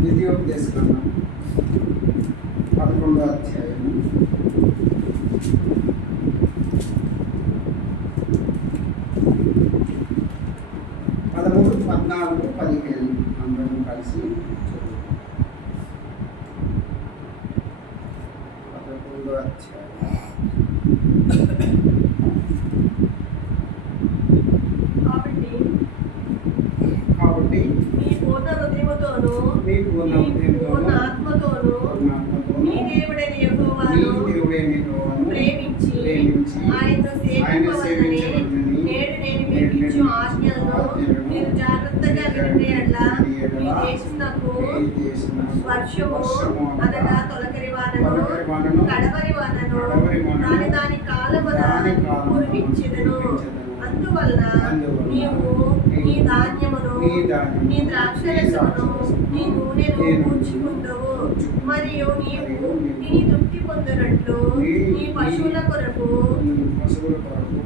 ద్వితీయోపదేశకాండం 11వ అధ్యాయం 13, 14, 15 అందరం కలిసి 11వ అధ్యాయం. కాబట్టి మీ పూర్ణ హృదయముతోను మీ పూర్ణ ఆత్మతోను మీ దేవుడైన యెహోవాను ప్రేమించి ఆయనను సేవింపవలెనని నేడు నేను మీకు ఇచ్చు ఆజ్ఞలను మీరు జాగ్రత్తగా వినిన యెడల మీ దేశమునకు వర్షము అనగా తొలకరి వానను కడవరి వానను దాని కాలమున కురిపించెదను. అందువలన నీవు నీ ధాన్యమును నీ ద్రాక్షరసమును నీ నూనెను కూర్చుకుందువు. మరియు నీవు తిని తృప్తి పొందినట్లు నీ పశువుల కొరకు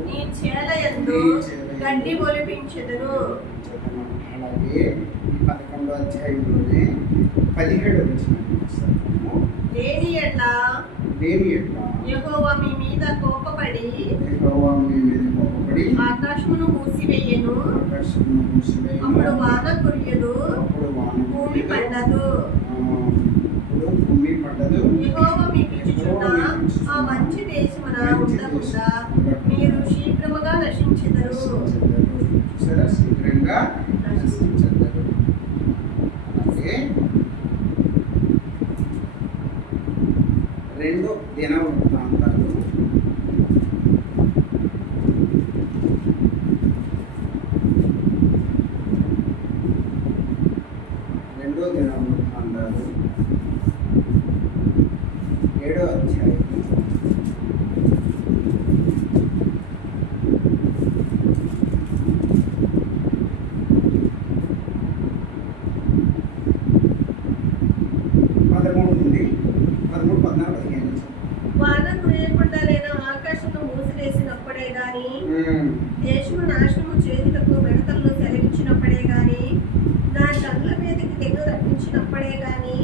నీ చేల యందు గడ్డి మొలిపించెదను. అలాగే 11వ అధ్యాయంలోనే 17వ వచనం, దేని ఎడ్ల యెహోవా మీ మీద కోపపడి ఆకాశమును మూసివేయను, అప్పుడు వాన కురియదు, భూమి పండదు. యెహోవా మీకు ఇచ్చుచున్న ఆ మంచి దేశమున ఉండకుండా మీరు శీఘ్రముగా నశించెదరు. శీఘ్రంగా నశించెదరు. అలాగే 2 దినవృత్తాంతాలు 7వ అధ్యాయం 13 నుండి 13, 14, 15. వాన కురియకుండా లేదా ఆకాశంలో మూసివేసినప్పుడే గాని దేశము నాశనము చేయుటకు మిడతలను సెలవిచ్చినప్పుడే గాని నా జనుల మీదకి తెగులు రప్పించినప్పుడే గాని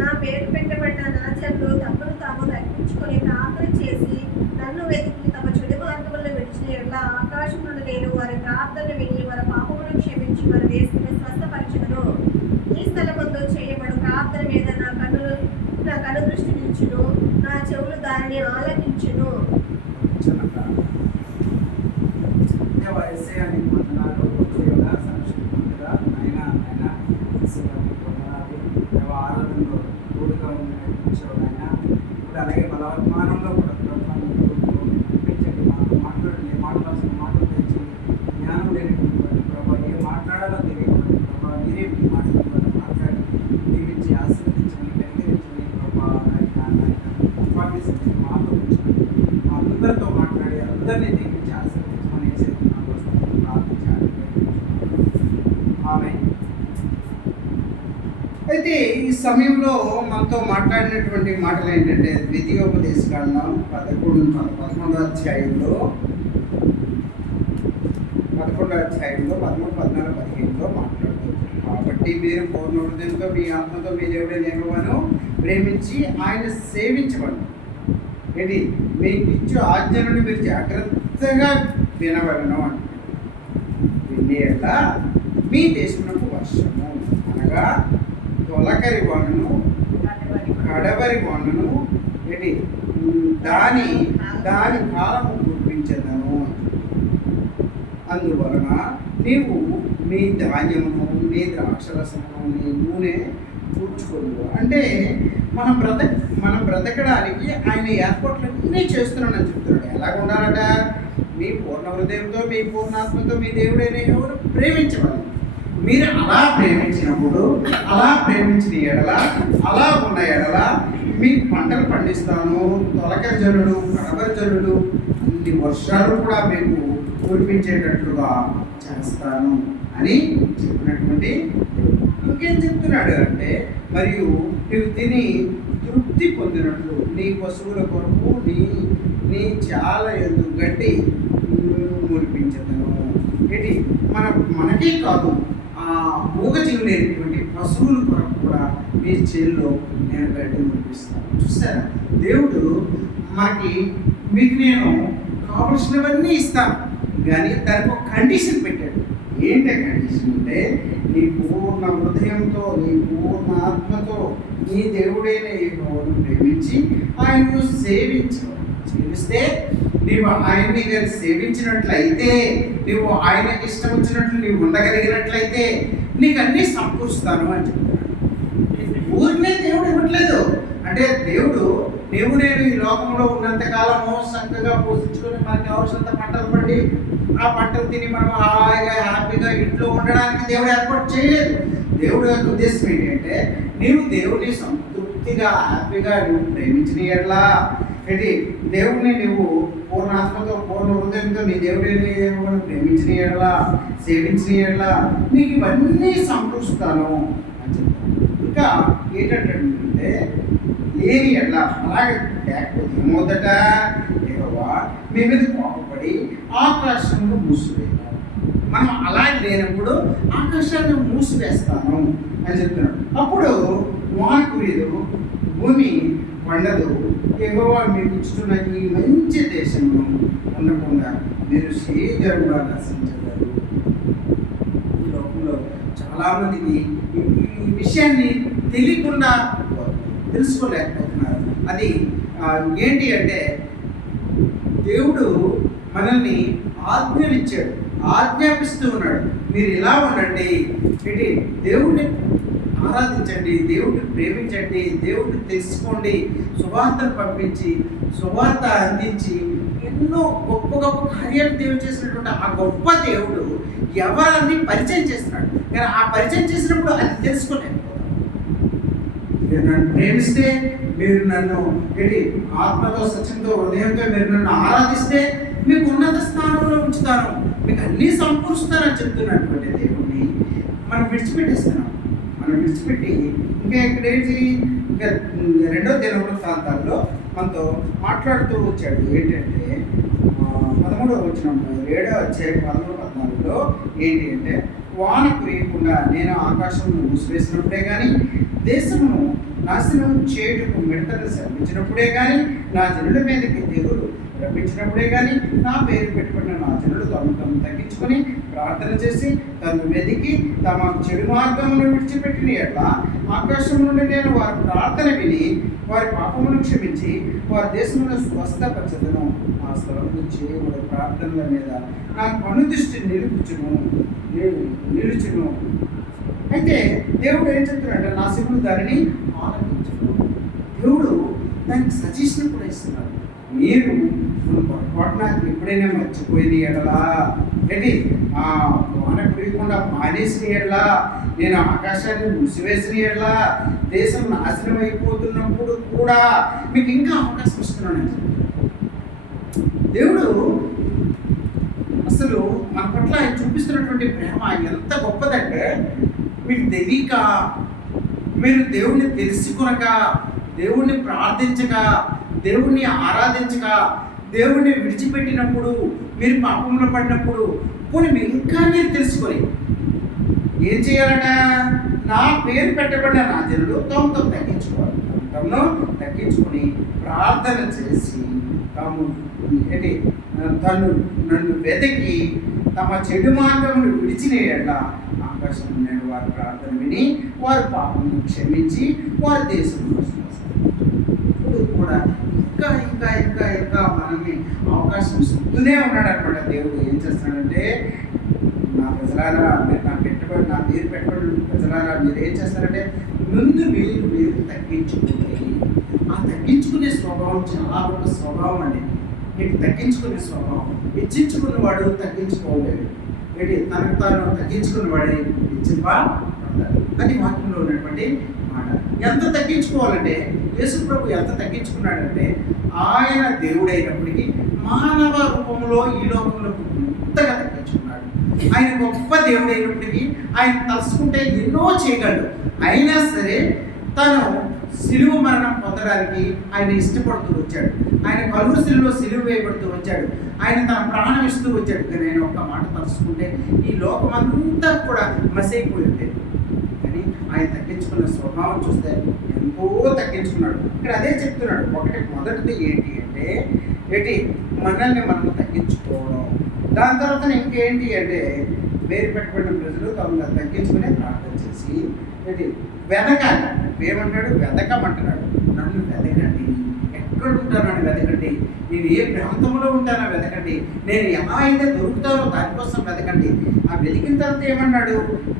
నా పేరు పెట్టబడ్డ నా జనులు తమను తాము రక్షించుకొని ప్రార్థన చేసి నన్ను వెతికి తమ చెడు మార్గములను విడిచిన యెడల ఆకాశం నుండి నేను వారి ప్రార్థన విని వారి పాపములను క్షమించి వారి దేశాన్ని స్వస్థపరచెదను. ఈ స్థలమందు చేయబడు ప్రార్థన మీద నా కనుదృష్టి నిల్చును, నా చెవులు దానిని ఆలకించును. అలాగే బలవర్మానంలో కూడా చూపించండి, మాతో మాట్లాడండి, మాట్లాడాల్సిన మాటలు తెచ్చి జ్ఞానం లేనటువంటి ప్రభావ ఏం మాట్లాడాలో తెలియదు ప్రభావ మీరే మీ మాటల ద్వారా మాట్లాడి దీవించి ఆశీర్వదించండి, వెనకరించండి ప్రభావ. మాతో ఉంచండి, మా అందరితో మాట్లాడి అందరినీ దీవించి ఆశీర్వదించమని ప్రార్థించాలి. ఆమె అయితే ఈ సమయంలో మనతో మాట్లాడినటువంటి మాటలు ఏంటంటే ద్వితీయోపదేశకాండం 11వ అధ్యాయంలో 13, 14, 15లో మాట్లాడుతుంది. కాబట్టి మీరు పూర్ణ హృదయంతో మీ ఆత్మతో మీ దేవుడైన యెహోవాను ప్రేమించి ఆయన సేవించబడి ఇది మీకు ఇచ్చే ఆజ్ఞలను మీరు జాగ్రత్తగా వినవలను అంటే వినేట మీ దేశమునకు వర్షము అనగా తొలకరి వానను కడవరి వానను ఏంటి దాని కాలము కురిపించదను. అందువలన నీవు మీ ధాన్యమును మీ ద్రాక్షరసమును నీ నూనె కూర్చుకోదు. అంటే మనం బ్రతకడానికి ఆయన ఏర్పాట్లన్నీ చేస్తున్నాడని చెప్తున్నాడు. ఎలాగ ఉండాలట? మీ పూర్ణ హృదయంతో మీ పూర్ణాత్మతో మీ దేవుడైన ఎవరు ప్రేమించవాలి. మీరు అలా ప్రేమించినప్పుడు, అలా ప్రేమించిన ఎడల, అలా ఉన్న ఎడల మీ పంటలు పండిస్తాను, తొలకరి జల్లుడు, కడవరి జల్లుడు, అన్ని వర్షాలు కూడా మీకు కురిపించేటట్లుగా చేస్తాను అని చెప్పినటువంటి ఇంకేం చెప్తున్నాడు అంటే, మరియు నువ్వు తిని తృప్తి వృద్ధి పొందినట్లు నీ పశువుల కొరకు నీ నీ చాలా ఎందు గడ్డి మురిపించదను. ఏంటి మనకే కాదు, ఆ మూగజీవులైనటువంటి పశువుల కొరకు కూడా నీ చేల్లో నేను గడ్డి మురిపిస్తాను. చూసారా, దేవుడు మీకు నేను కావలసినవన్నీ ఇస్తాను, కానీ దానికి ఒక కండిషన్ పెట్టాడు. ఏంటి కండిషన్ అంటే, నీ పూర్ణ హృదయంతో, నీ పూర్ణ ఆత్మతో నీ దేవుడైన యెహోవాను ప్రేమించి ఆయనను సేవిస్తే నీవు ఆయన్ని కానీ సేవించినట్లయితే, నువ్వు ఆయనకి ఇష్టం వచ్చినట్లు నీవు ఉండగలిగినట్లయితే నీకు అన్నీ సమకూరుస్తాను అని చెప్తున్నాడు. ఊరినే దేవుడు ఇవ్వట్లేదు. అంటే నీవు నేను ఈ లోకంలో ఉన్నంత కాలము చక్కగా పోషించుకొని మనకి అవసరంత పంటలు పండి ఆ పంటలు తిని మనం హాయిగా హ్యాపీగా ఇంట్లో ఉండడానికి దేవుడు ఏర్పాటు చేయలేదు. దేవుడు యొక్క ఉద్దేశం ఏంటంటే, నీవు దేవుడిని సంతృప్తిగా హ్యాపీగా నువ్వు ప్రేమించిన ఎడలా, దేవుడిని నువ్వు పూర్ణాత్మతో పూర్ణ హృదయంతో నీ దేవుడిని ప్రేమించిన ఎడలా, సేవించిన ఎడలా నీకు ఇవన్నీ సమకూరుస్తాను అని చెప్తాను. ఇంకా ఏంటంటే, లేని ఎడలా అలాగే లేకపోతే ఏమవుతట, యెహోవా మీ మీద కోపపడి ఆకాశంలో మూసివేయాలి. మనం అలాగే లేనప్పుడు ఆకాశాన్ని మూసివేస్తాను అని చెప్తున్నాడు. అప్పుడు వాన కురియదు, భూమి పండదు, యెహోవా మీకు ఇస్తున్న ఈ మంచి దేశంలో ఉండకుండా మీరు శీఘ్రంగా నశించగలరు. ఈ లోకంలో చాలామందికి ఈ విషయాన్ని తెలియకుండా తెలుసుకోలేకపోతున్నారు. అది ఏంటి అంటే, దేవుడు మనల్ని ఆజ్ఞలు ఇచ్చాడు, ఆజ్ఞాపిస్తూ ఉన్నాడు. మీరు ఇలా ఉండండి, దేవుడిని ఆరాధించండి, దేవుడిని ప్రేమించండి, దేవుడిని తెలుసుకోండి, సువార్తను పంపించి సువార్త అందించి ఎన్నో గొప్ప గొప్ప కార్యాలు దేవుడు చేసినటువంటి ఆ గొప్ప దేవుడు ఎవరన్నీ పరిచయం చేస్తున్నాడు. కానీ ఆ పరిచయం చేసినప్పుడు అది తెలుసుకోలేదు. మీరు నన్ను ప్రేమిస్తే, మీరు నన్ను ఆత్మతో సత్యంతో హృదయంతో మీరు నన్ను ఆరాధిస్తే మీకు ఉన్నత స్థానంలో ఉంచుతాను, మీకు అన్నీ సమకూరుస్తానని చెప్తున్నటువంటి దేవుడిని మనం విడిచిపెట్టేస్తున్నాం. మనం విడిచిపెట్టి ఇంకా ఇక్కడేంటి, ఇంకా 2వ దినవృత్తాంతాల్లో మనతో మాట్లాడుతూ వచ్చాడు. ఏంటంటే 13వ వచనం 7వ అధ్యాయం 13-14లో ఏంటి అంటే, వాన కురియకుండా నేను ఆకాశంను మూసివేసినప్పుడే కానీ, దేశమును నాశనం చేయుటకు మిడతను శపించినప్పుడే కానీ, నా జనుల మీదకి తెగులు రప్పించినప్పుడే కానీ, నా పేరు పెట్టుకున్న నా జనులు తమను తగ్గించుకొని ప్రార్థన చేసి తను వెతికి తమ చెడు మార్గమును విడిచిపెట్టిన ఎట్లా ఆకాశం నుండి నేను వారి ప్రార్థన విని వారి పాపమును క్షమించి వారి దేశంలో స్వస్థపరచదను. ఆ స్థలం నుంచి వారి ప్రార్థనల మీద నా కనుదృష్టి నిలుచును. అయితే దేవుడు ఏం చెప్తున్నాడంటే, నా శివుడు దానిని ఆలకించను. దేవుడు దానికి సజెషన్ కూడా ఇస్తున్నాడు. మీరు పొరపాటున ఎప్పుడైనా మర్చిపోయింది ఎడలా, వాన కురియకుండా మానేసిన ఎడలా, నేను ఆకాశాన్ని మూసివేసిన ఎడలా, దేశం నాశనం అయిపోతున్నప్పుడు కూడా మీకు ఇంకా అవకాశం ఇస్తున్నాను. దేవుడు అసలు మన పట్ల ఆయన చూపిస్తున్నటువంటి ప్రేమ ఎంత గొప్పదంటే, మీకు తెలియక, మీరు దేవుణ్ణి తెలుసుకొనక, దేవుణ్ణి ప్రార్థించక, దేవుణ్ణి ఆరాధించక, దేవుణ్ణి విడిచిపెట్టినప్పుడు, మీరు పాపంలో పడినప్పుడు మీరు ఇంకా మీరు తెలుసుకొని ఏం చేయాలట, నా పేరు పెట్టబడిన నా జనులు తమను తగ్గించుకోవాలి. తగ్గించుకొని ప్రార్థన చేసి నన్ను వెతికి తమ చెడు మార్గమును విడిచిన ఎడల ఆకాశం నేను వారి ప్రార్థన విని వారి పాపమును క్షమించి వారి దేశంలో ఇప్పుడు కూడా ఇంకా ఇంకా ఇంకా ఇంకా మనల్ని అవకాశం ఇస్తూనే ఉన్నాడు అనమాట. దేవుడు ఏం చేస్తున్నాడంటే, నా ప్రజలారా, నా పేరు పెట్టబడిన ప్రజలారా, మీరు ఏం చేస్తారంటే ముందు మీరు తగ్గించుకోండి. ఆ తగ్గించుకునే స్వభావం చాలా గొప్ప స్వభావం అండి. మీకు తగ్గించుకునే స్వభావం. హెచ్చించుకున్నవాడు తగ్గించుకోలేదు, తనకు తాను తగ్గించుకున్నవాడే హెచ్చింపా. అది వాక్యంలో ఉన్నటువంటి మాట. ఎంత తగ్గించుకోవాలంటే, యేసు ప్రభు ఎంత తగ్గించుకున్నాడంటే, ఆయన దేవుడైనప్పటికీ మానవ రూపంలో ఈ లోకంలో ఎంతగా తగ్గించుకున్నాడు. ఆయన గొప్ప దేవుడైనప్పటికీ ఆయన తలుసుకుంటే ఎన్నో చేయగలడు. అయినా సరే తను సిలువ మరణం పొందడానికి ఆయన ఇష్టపడుతూ వచ్చాడు. ఆయన కలువరి శిలువలో సిలువ వేయబడుతూ వచ్చాడు. ఆయన తన ప్రాణం ఇస్తూ వచ్చాడు. కానీ ఆయన ఒక్క మాట తలుచుకుంటే ఈ లోకమంతా కూడా మసైపోయి ఉండేది. కానీ ఆయన తగ్గించుకున్న స్వభావం చూస్తే ఎంతో తగ్గించుకున్నాడు. ఇక్కడ అదే చెప్తున్నాడు. మొదటిది ఏంటి అంటే మనల్ని మనం తగ్గించుకోవడం. దాని తర్వాత ఇంకేంటి అంటే వేరు పెట్టబడిన ప్రజలు తమను తగ్గించుకునే ప్రార్థన చేసి వెతకాలి. ఏమంటాడు? వెతకమంటున్నాడు. నన్ను వెతకండి, ఎక్కడ ఉంటానని వెతకండి, నేను ఏ ప్రాంతంలో ఉంటానో వెతకండి, నేను ఎలా అయితే దొరుకుతానో దానికోసం వెతకండి. ఆ వెతికిన తర్వాత ఏమన్నాడు?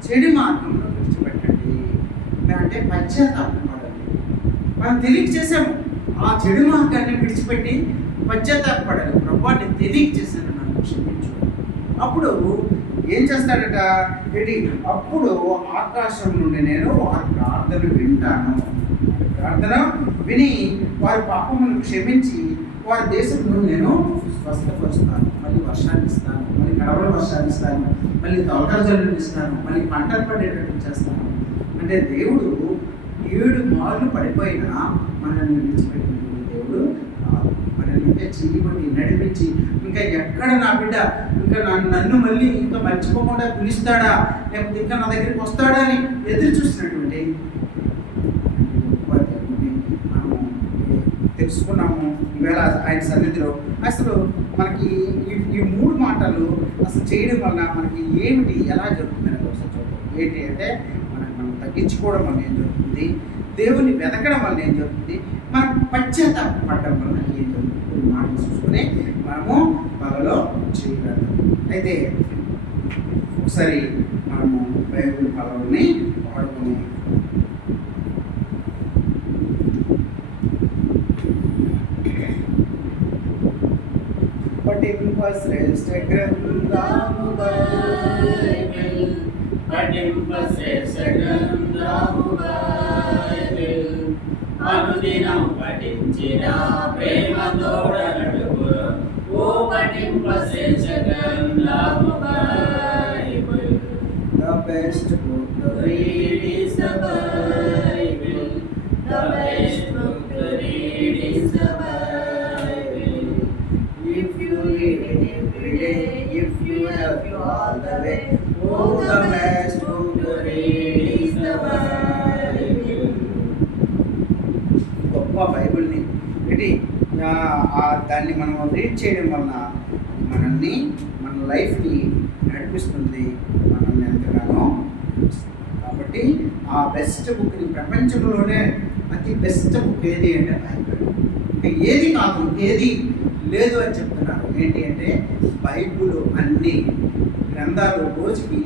చెడు మార్గంలో విడిచిపెట్టండి. అంటే పశ్చాత్తాపపడండి. మనం తెలియక చేసాము. ఆ చెడు మార్గాన్ని విడిచిపెట్టి పశ్చాత్తాపపడాలి. ప్రభువా, నేను తెలియక చేశాను, నన్ను క్షమించు. అప్పుడు ఏం చేస్తాడట? అప్పుడు ఆకాశం నుండి నేను వారి ప్రార్థన వింటాను. ప్రార్థన విని వారి పాపములను క్షమించి వారి దేశంలో నేను స్వస్థపరుస్తాను. మళ్ళీ వర్షాన్ని ఇస్తాను, మళ్ళీ కడవల వర్షాన్ని ఇస్తాను, మళ్ళీ తొలకరజల్లుని ఇస్తాను, మళ్ళీ పంటలు పడేటట్టు చేస్తాను. అంటే దేవుడు 7 మార్లు పడిపోయినా మనల్ని విడిచిపెట్టిన దేవుడు మనల్ని చేయబట్టి నడిపించి ఇంకా ఎక్కడ నా బిడ్డ ఇంకా నన్ను మళ్ళీ ఇంకా మర్చిపోకుండా పిలుస్తాడా, లేకపోతే ఇంకా నా దగ్గరికి వస్తాడా అని ఎదురు చూసినటువంటి మనము తెలుసుకున్నాము ఈవేళ ఆయన సన్నిధిలో. అసలు మనకి ఈ 3 మాటలు అసలు చేయడం వల్ల మనకి ఏమిటి, ఎలా జరుగుతుందని ఒకసారి చూద్దాం. ఏంటి అంటే మనం తగ్గించుకోవడం వల్ల ఏం జరుగుతుంది, దేవుని వెతకడం వల్ల ఏం జరుగుతుంది, మనం పశ్చాత్తాపడడం వల్ల ఏం జరుగుతుంది, మాటలు చూసుకొని మనము పగలో చేయగలం. అయితే ఒకసారి మనము బైబిల్ పదవుల్ని వాడుకొని పఠింపశ్రేష్ఠ గ్రంథము బైబిల్, పఠింపశ్రేష్ఠ గ్రంథము బైబిల్, అనుదినం పఠించిన ప్రేమ తోడ నడుపును. ఓ పఠింపశ్రేష్ఠ గ్రంథము Bible, the best book to read is the Bible, the best book to read is the Bible. If you read it every day, if you have you all the way, oh, the best book to read is the Bible. గొప్ప బైబిల్ని దాన్ని మనం read చేయడం వలన మనల్ని, మన లైఫ్ని నడిపిస్తుంది, మనల్ని ఎంతగానో నడిపిస్తుంది. కాబట్టి ఆ బెస్ట్ బుక్ని, ప్రపంచంలోనే అతి బెస్ట్ బుక్ ఏది అంటే బైబిల్. ఇంకా ఏది కాదు, ఏది లేదు అని చెప్తున్నారు. ఏంటి అంటే బైబిల్ అన్ని గ్రంథాలు రోజుకి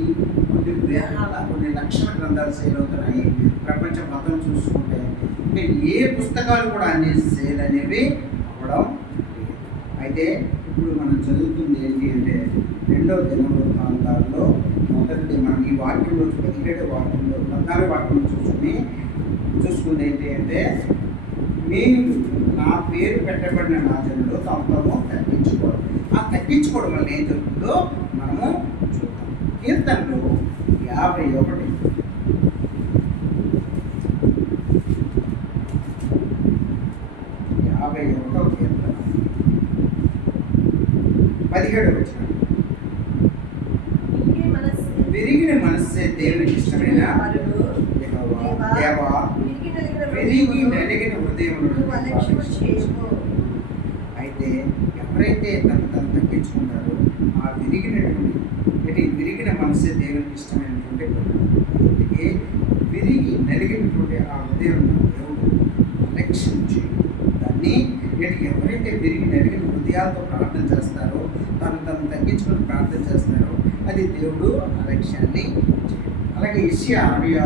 కొన్ని లక్షల గ్రంథాలు సేల్ అవుతున్నాయి. ప్రపంచం మొత్తం చూసుకుంటే ఇంకా ఏ పుస్తకాలు కూడా అన్ని సేల్ అనేవి అవ్వడం లేదు. అయితే ఇప్పుడు మనం చదువుతుంది ఏంటి అంటే 2వ దినవృత్తాంతాల్లో మొదటిది మనం ఈ వాక్యంలో 17వ వాక్యంలో 14వ వాక్యంలో చూసుకుంది ఏంటి అంటే మీరు నా పేరు పెట్టబడిన నా జనులు తమను తగ్గించుకోవడం. ఆ తగ్గించుకోవడం వల్ల ఏం జరుగుతుందో మనము చూద్దాం. కీర్తనలు 51 కీర్తన 17వ వచనం. విరిగిన మనస్సే దేవునికి ఇష్టమైన దేవా, విరిగి నలిగిన హృదయం. అయితే ఎవరైతే తను తగ్గించుకుంటారో ఆ విరిగిన మనస్సే దేవునికి ఇష్టమైనటువంటి. అందుకే విరిగి నలిగినటువంటి ఆ హృదయం దేవుడు అలక్ష్యం చేయడు. దాన్ని ఎవరైతే విరిగి నలిగిన హృదయాలతో ప్రార్థన చేస్తారో, తను తగ్గించుకొని ప్రార్థన చేస్తారో అది దేవుడు అలక్ష్యాన్ని చేయడు. అలాగే యెషయా 66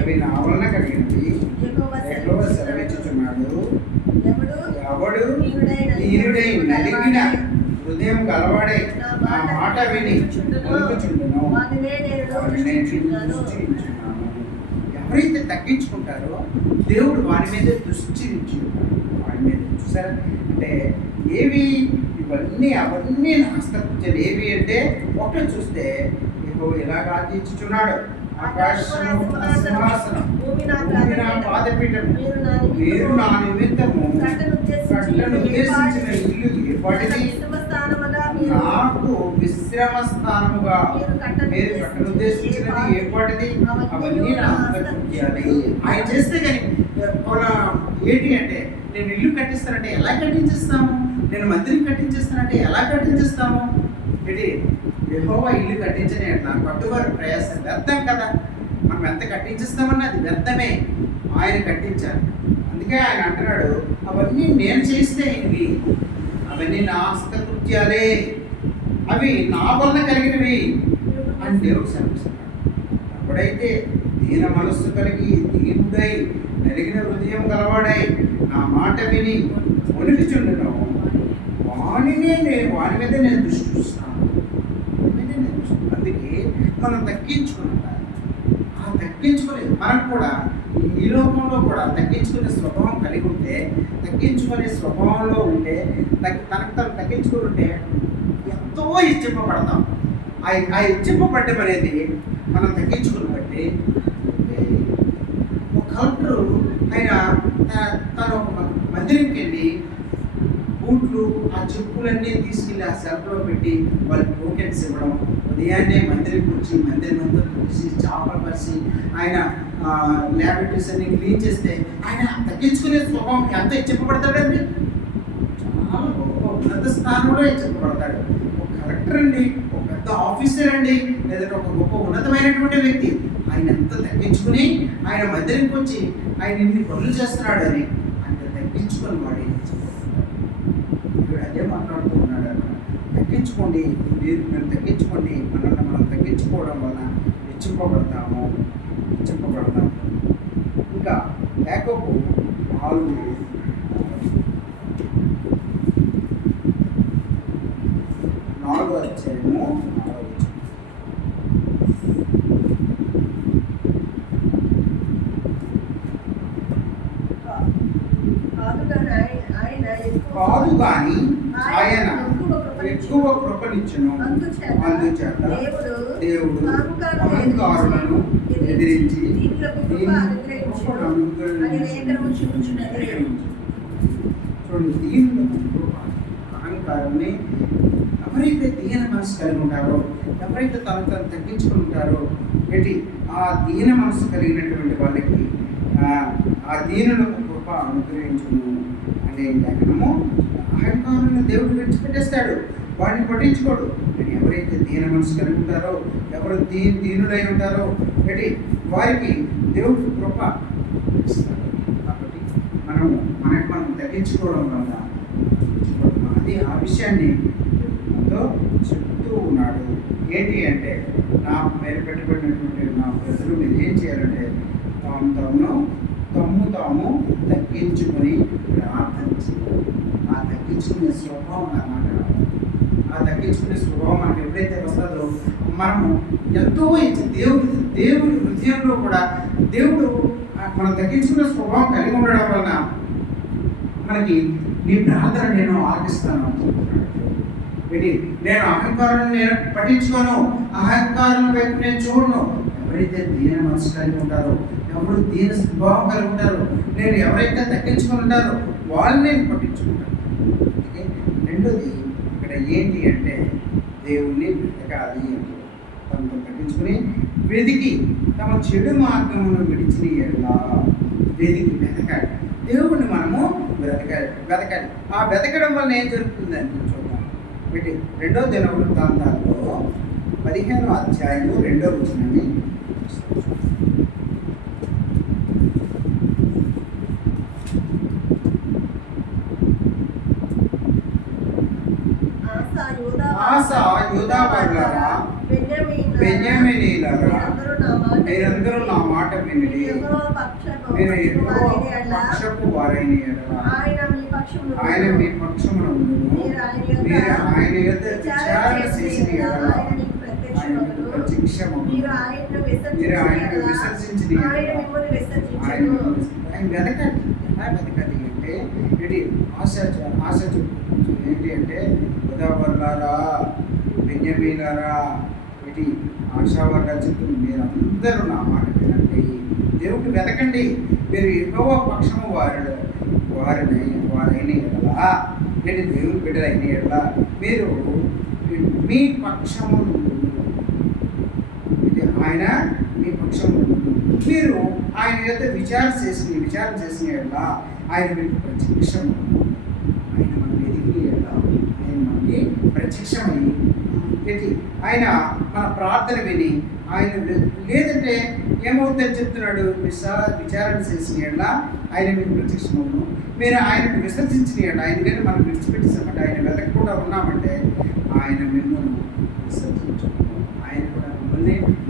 అవి నా వలన కలిగినవి యెహోవా సెలవిచ్చుచున్నాడు. ఎవడు దీనుడై నలిగిన హృదయం గలవాడై నా మాట విని వణుకుచుండును, వానినే నేను దూషించుచున్నాను. ఎవరైతే తగ్గించుకుంటారో దేవుడు వారి మీద దృష్టి నుంచి వారి మీద చూసారా. అంటే ఏవి అవన్నీ హస్తకృత్యాలు ఏవి అంటే ఒకటి చూస్తే యెహోవా ఎలాగ ఆదించుచున్నాడు. ఆకాశము నా సింహాసనం, భూమి నా పాదపీఠము, మీరు నా నిమిత్తము కట్టను ఉద్దేశించిన ఇల్లు ఏపాటిది, నాకు విశ్రమ స్థానముగా మీరు కట్టను ఉద్దేశించినది ఏపాటిది, అవన్నీ నా హస్తకృత్యాలే. ఆయన చేస్తే కానీ ఏంటి అంటే, నేను ఇల్లు కట్టిస్తానంటే ఎలా కట్టించేస్తాము, నేను మందిరం కట్టించేస్తానంటే ఎలా కట్టించేస్తాము. ఇది యెహోవా ఇల్లు కట్టించని అట్లా కట్టువారి ప్రయాసం వ్యర్థం కదా. మనం ఎంత కట్టించేస్తామన్నా అది వ్యర్థమే. ఆయన కట్టించారు. అందుకే ఆయన అంటున్నాడు, అవన్నీ నేను చేస్తే ఇవి, అవన్నీ నా హస్తకృత్యాలే, అవి నా వలన కలిగినవి అని దేవుడు సెలవిస్తున్నాడు. ఎప్పుడైతే దీన మనస్సు కలిగి దీనుడై నలిగిన హృదయం గలవాడై నా మాట విని వణికిచుండును, వాని మీద నేను దృష్టి చూస్తాను. అందుకే మనం తగ్గించుకున్నాం. ఆ తగ్గించుకునే మనం కూడా ఈ లోకంలో కూడా తగ్గించుకునే స్వభావం కలిగి ఉంటే, తగ్గించుకునే స్వభావంలో ఉంటే, తనకు తను తగ్గించుకుని ఉంటే ఎంతో హెచ్చింపబడతాం. ఆ హెచ్చింపబడ్డం అనేది మనం తగ్గించుకుని బట్టి. ఒక కలెక్టరు ఆయన తను ఒక మందిరంకి వెళ్ళి బూట్లు ఆ చెప్పులన్నీ తీసుకెళ్ళి ఆ సెల్ఫ్లో పెట్టి వాళ్ళకి టోకెన్స్ ఇవ్వడం, ఉదయాన్నే మందిరం వచ్చి మందిరం అంతా చూసి చేపలు పరిచి ఆయన ల్యాబొరేటరీస్ అన్ని క్లీన్ చేస్తే ఆయన తగ్గించుకునే స్వభావం ఎంత చెప్పబడతాడండి. చాలా గొప్ప ఉన్నత స్థానంలో చెప్పబడతాడు. ఒక కలెక్టర్ అండి, ఒక పెద్ద ఆఫీసర్ అండి, లేదంటే ఒక గొప్ప ఉన్నతమైనటువంటి వ్యక్తి ఆయన ఎంత తగ్గించుకుని ఆయన మందిరంకి వచ్చి ఆయన ఇన్ని పనులు చేస్తున్నాడు అని అంత తగ్గించుకొని వాడు అదే మాట్లాడుతూ ఉన్నాడు. తగ్గించుకోండి, మీరు తగ్గించుకోండి. మనల్ని మనం తగ్గించుకోవడం వల్ల హెచ్చింపబడతాము. ఇంకా యాకోబు 4వ అధ్యాయము 4వ వచనం. కాదు కానీ ఆయన ఎక్కువ కృపనిచ్చును, అందుచేత దేవుడు అహంకారులను ఎదిరించి చూడండి, దీనులకు అహంకారాన్ని ఎవరైతే దీన మనసు కలిగి ఉంటారో, ఎవరైతే తను తగ్గించుకుని ఉంటారో, ఏంటి ఆ దీన మనసు కలిగినటువంటి వాళ్ళకి ఆ దీనులకు కృప అనుగ్రహించును అనే లేఖనము. అహంకారాన్ని దేవుడు విడిచిపెట్టేస్తాడు, వాడిని పట్టించుకోడు. కానీ ఎవరైతే దీన మనసు కలిగి ఉంటారో, ఎవరు దీనులై ఉంటారో ఏంటి వారికి దేవుడు కృప ఇస్తాడు. కాబట్టి మనం తగ్గించుకోవడం వల్ల అది ఆ విషయాన్ని మనతో చెప్తూ ఉన్నాడు. ఏంటి అంటే, నా పేరు పెట్టబడినటువంటి నా ప్రజలు మీరు ఏం చేయాలంటే తాము తగ్గించుకొని ప్రార్థన చేయాలి. ఆ తగ్గించుకునే స్వభావం అన్నమాట. ఆ తగ్గించుకునే స్వభావం మనకు ఎప్పుడైతే వస్తుందో మనము ఎంతో దేవుడి హృదయంలో కూడా దేవుడు మనం తగ్గించుకునే స్వభావం కలిగి ఉండడం వలన మనకి నీ ప్రార్థన నేను ఆలకిస్తాను అని చెప్తున్నాడు. నేను అహంకారాన్ని నేను పట్టించుకోను, అహంకారం వైపు నేను చూడను. ఎవరైతే దీన మనసు కలిగి ఉంటారో, ఎవరు దీన స్వభావం కలిగి ఉంటారో, నేను ఎవరైతే తగ్గించుకుని ఉంటారో వాళ్ళని నేను పట్టించుకుంటాను. ఓకే, రెండోది ఇక్కడ ఏంటి అంటే దేవుణ్ణి వెతకాలి అంటే తనతో తగ్గించుకుని వెతికి తమ చెడు మార్గమును విడిచిన ఎలా వెతకాలి. దేవుణ్ణి మనము వెతకాలి. ఆ వెతకడం వల్ల ఏం జరుగుతుందని చూద్దాం. 2వ దినవృత్తాంతాల్లో 15వ అధ్యాయము 2వ వచనాన్ని యూదావారులారా, బెన్యామీనీయులారా, మీరందరూ నా మాట విని మీరు యెహోవా పక్షపు వారైన యెడల ఆయన మీ పక్షమున ఉండును. మీరు ఆయన యొద్ద విచారణ చేసిన యెడల ఆయన మీకు ప్రత్యక్షమగును. మీరు ఆయనను మీరు ఆయనను విసర్జించిన విసర్జించిన ఆయన ఎడల మిమ్మల్ని విసర్జించను. ఆయన వెతకండి. ఎలా వెతకండి అంటే ఏంటి ఆశ ఏంటి అంటే ఉదావర్లారా, బెన్యమీలారా, ఏంటి ఆశావర్ల చెప్తుంది, మీరు అందరూ నా మాట వినండి, దేవుడిని వెతకండి. మీరు యెహోవా పక్షము వారైన ఎడలా, నేను దేవుని బిడ్డలైన ఎడలా మీరు మీ పక్షము ఆయన మీ పక్షము మీరు ఆయన యొక్క విచారణ చేసిన ఎడలా ఆయన మీకు ప్రత్యక్షము, ఆయన మనకి ఎదిగి ఎడలా ఆయన మనకి ప్రత్యక్షమై ఏంటి ఆయన మన ప్రార్థన విని ఆయన లేదంటే ఏమవుతుందని చెప్తున్నాడు, విచారణ చేసిన ఎడలా ఆయన మీకు ప్రత్యక్షమవును. మీరు ఆయనను విసర్జించిన ఎడలా, ఆయన కానీ మనం విడిచిపెట్టేసామంటే, ఆయన వెతకకుండా ఉన్నామంటే ఆయన మిమ్మల్ని విసర్జించు, ఆయన కూడా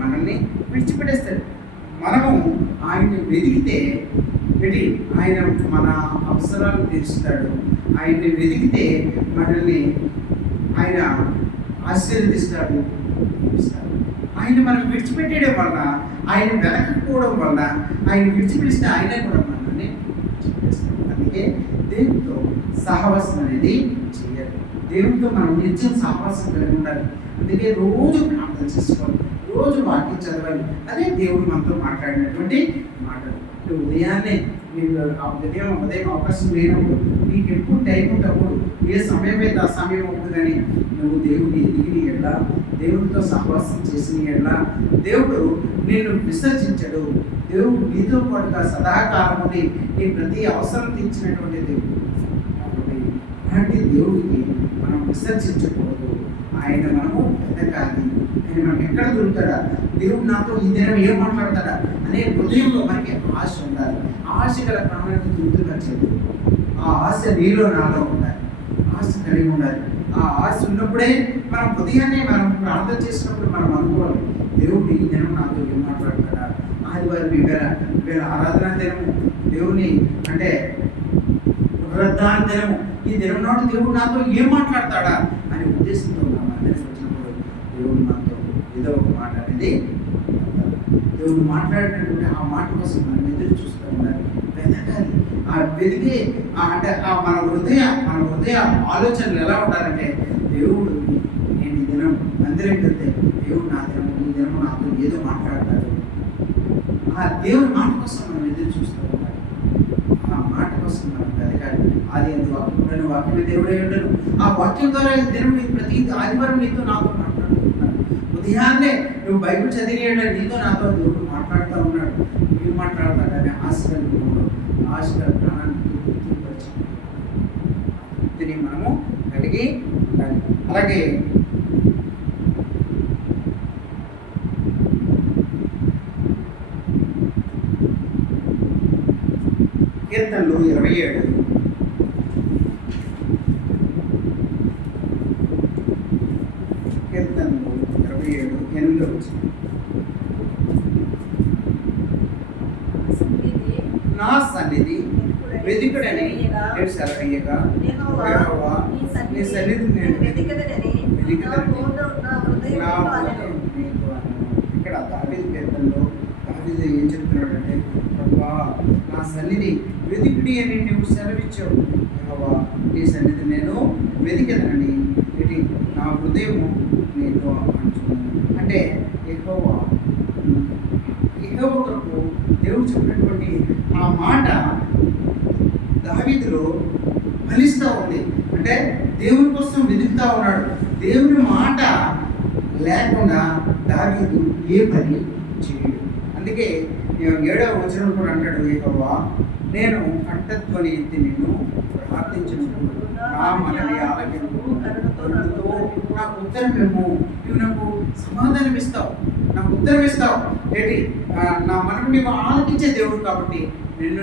మనల్ని విడిచిపెట్టేస్తాడు. మనము ఆయన్ని వెతికితే ఆయన మన అవసరాలు తీరుస్తాడు. ఆయన్ని వెతికితే మనల్ని ఆయన ఆశీర్వదిస్తాడు. ఆయన మనం విడిచిపెట్టేయడం వల్ల, ఆయన వెనకపోవడం వల్ల, ఆయన విడిచిపెడిస్తే ఆయన కూడా మనల్ని విడిచిపెట్టేస్తాడు. అందుకే దేవునితో సహవాసం అనేది చేయాలి. దేవునితో మనం నిత్యం సహవాసం కలిగి ఉండాలి. అందుకే రోజు ప్రార్థన చేసుకోవాలి, రోజు వాక్యం చదవాలి. అదే దేవుడు మనతో మాట్లాడినటువంటి మాటలు. ఉదయాన్నే మీకు ఉదయం అవకాశం లేనప్పుడు, నీకు ఎప్పుడు టైం ఉంటప్పుడు, ఏ సమయం అయితే ఆ సమయం ఉంటుంది, కానీ నువ్వు దేవుడిని ఎదిగిన ఎడలా, దేవుడితో సహవాసం చేసిన ఎడలా దేవుడు నిన్ను విసర్జించడు. దేవుడు నీతో పాటుగా సదాకాలం ఉండి నీ ప్రతి అవసరం తీర్చినటువంటి దేవుడు. కాబట్టి అలాంటి దేవుడికి మనం విసర్జించకూడదు. ఆయన మనము వెతకాలి. ఆయన మనకి ఎక్కడ దొరుకుతాడా, దేవుడు నాతో ఈ దినం ఏం మాట్లాడతాడా అనే హృదయంలో మనకి ఆశ ఉండాలి. ఆశ గల ప్రాణానికి తృప్తిగా చెప్పు. ఆ ఆశ నీలో నాలో ఉండాలి, ఆశ కలిగి ఉండాలి. ఆ ఆశ ఉన్నప్పుడే మనం ఉదయాన్నే మనం ప్రార్థన చేసినప్పుడు మనం అనుకోవాలి, దేవుడు ఈ దినం నాతో ఏం మాట్లాడతాడా. ఆదివారం వేళ ఆరాధన దినము, దేవుని అంటే పునరుద్ధాన దినము, ఈ దినం నాడు దేవుడు నాతో ఏం మాట్లాడతాడా అనే ఉద్దేశంతో మనం అందరికీ వచ్చినప్పుడు దేవుడు నాతో ఏదో ఒక మాట అనేది దేవుడు మాట్లాడినటువంటి ఆ మాట కోసం మనం ఎదురు చూస్తూ ఉండాలి, వెతకాలి. ఆ వెతికి అంటే మన హృదయ ఆలోచనలు ఎలా ఉండాలంటే, దేవుడు నేను ఈ దినం మందిరం వెళ్తే దేవుడు ఈ దినం నాతో ఏదో మాట్లాడతాడు. ఆ దేవుడి మాట కోసం మనం ఎదురు చూస్తూ ఉండాలి. ఆ మాట కోసం మనం వెతకాలి. అది వాక్యం వాక్యమే దేవుడే ఉండను. ఆ వాక్యం ద్వారా ఈ దినం ప్రతి ఆదివారం నీతో నాతో మాట్లాడుతున్నాడు. ఉదయాన్నే నువ్వు బైబిల్ చదివేయడం నీతో నాతో దేవుడు మాట్లాడుతూ ఉన్నాడు. ఏం మాట్లాడతాడని ఆశగా ప్రాణానికి దీన్ని మనము కలిగి ఉండాలి. అలాగే కీర్తనలు 27 8 నా సన్నిధి వెతికుడని నేను సెలవయ్యగా, యెహోవా నీ సన్నిధి నేను వెతికదనని ఇక్కడ దావీదు కీర్తనలో దావీదు ఏం చెప్తున్నాడంటే, ప్రభువా నా సన్నిధి వెతికుడి అని నువ్వు సెలవిచ్చావు. యెహోవా నీ సన్నిధి నేను వెతికదనని నా హృదయం నీతో అంటున్నాను. అంటే యెహోవా కొరకు దేవుడు చెప్పినటువంటి ఆ మాట దావీదులో ఫలిస్తూ ఉంది. అంటే దేవుని కోసం వెతుకుతూ ఉన్నాడు. దేవుని మాట లేకుండా దావీదు ఏ పని చేయడు. అందుకే 7వ వచనం కూడా అంటాడు, యెహోవా నేను కంఠధ్వని ఎత్తి నిన్ను ప్రార్థించినప్పుడు నా మనవి ఆలకింపు, నాకు ఉత్తరం ఇవ్వు. నువ్వు నాకు సమాధానం ఇస్తావు, నాకు ఉత్తరం ఇస్తావు. ఏంటి నా మనవి నీవు ఆలకించే దేవుడు కాబట్టి నేను